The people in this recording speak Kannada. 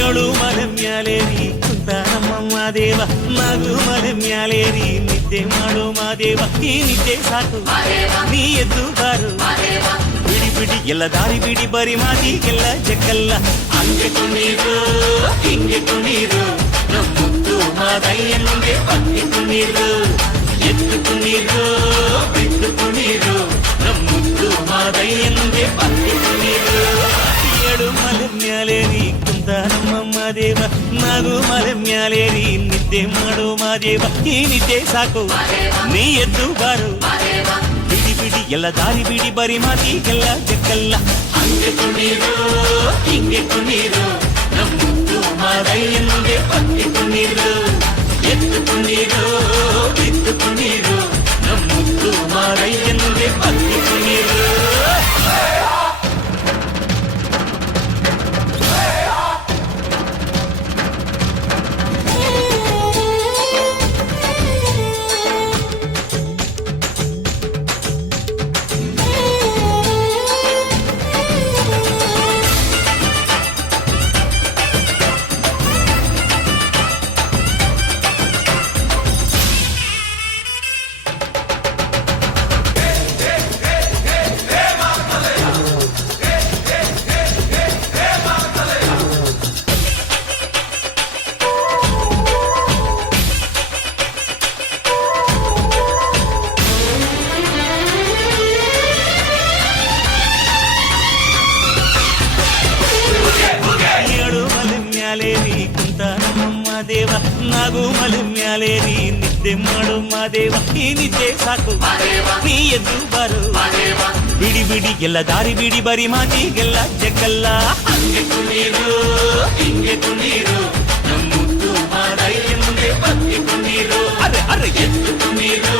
ಏಳು ಮಲೆ ಮ್ಯಾಲೇರಿ ಕುಂತ ನಮ್ಮ ಮಾದೇವ ನಗು ಮಲೆ ಮ್ಯಾಲೇರಿ ನಿದ್ದೆ ಮಾಡೋ ಮಾದೇವ ಈ ನಿದ್ದೆ ಸಾಕು ನೀ ಎದ್ದು ಬಾರು ಬಿಡಿ ಬಿಡಿ ಎಲ್ಲ ದಾರಿ ಬಿಡಿ ಬರಿ ಮಾತಿಗೆಲ್ಲ ಜಕ್ಕಲ್ಲ ಹಂಗೆ ಕುಣೀರು ಹಿಂಗೆ ಕುಣೀರು ನಮ್ಮುತ್ತು ಮಾದಯ್ಯನಿಗೆ ಪಕ್ಕಿ ಕುಣೀರು ಎದ್ದು ಕುಣೀರು ಬಿದ್ದು ಕುಣೀರು ನಮ್ಮುತ್ತು ಮಾದಯ್ಯನಿಗೆ ಪಕ್ಕಿ ಕುಣೀರು ಏಳು ಮಲೆ ಮ್ಯಾಲೇರಿ ಕುಂತ ನಮ್ಮ ಮಾದೇವ ನಗು ಮಲೆ ಮ್ಯಾಲೇರಿ ನಿದ್ದೆ ಮಾಡೋ ಮಾದೇವ ಈ ನಿದ್ದೆ ಸಾಕು ನೀ ಎದ್ದು ಬಾರು ಬಿಡಿ ಬಿಡಿ ಎಲ್ಲ ದಾರಿ ಬಿಡಿ ಬರಿ ಮಾತಿಗೆಲ್ಲ ಜಕ್ಕಲ್ಲ ಹಂಗೆ ಕುಣೀರು ಹಿಂಗೆ ಕುಣೀರು ನಮ್ಮುತ್ತು ಮಾದಯ್ಯನಿಗೆ ಪಕ್ಕಿ ಕುಣೀರು ಎದ್ದು ಕುಣೀರು ಬಿದ್ದು ಕುಣೀರು ನಮ್ಮುತ್ತು ಮಾದಯ್ಯನಿಗೆ ಪಕ್ಕಿ ಕುಣೀರು ಕುಂತ ನಮ್ಮ ದೇವ ನಾಗು ಮಲೆ ಮ್ಯಾಲೇರಿ ನಿದ್ದೆ ಮಾಡು ಮಾದೇವ ಈ ನಿದ್ದೆ ಸಾಕು ನೀ ಎದ್ದು ಬಾರು ಬಿಡಿ ಬಿಡಿ ಎಲ್ಲ ದಾರಿ ಬಿಡಿ ಬರಿ ಮಾತಿಗೆಲ್ಲ ಜಕ್ಕಲ್ಲ ಹಂಗೆ ಕುಣೀರು ಹಿಂಗೆ ಕುಣೀರು ನಮ್ಮುತ್ತು ಮಾದಯ್ಯನಿಗೆ ಪಕ್ಕಿ ಕುಣೀರು ಅರೆ ಅರೆ ಎದ್ದು ಕುಣೀರು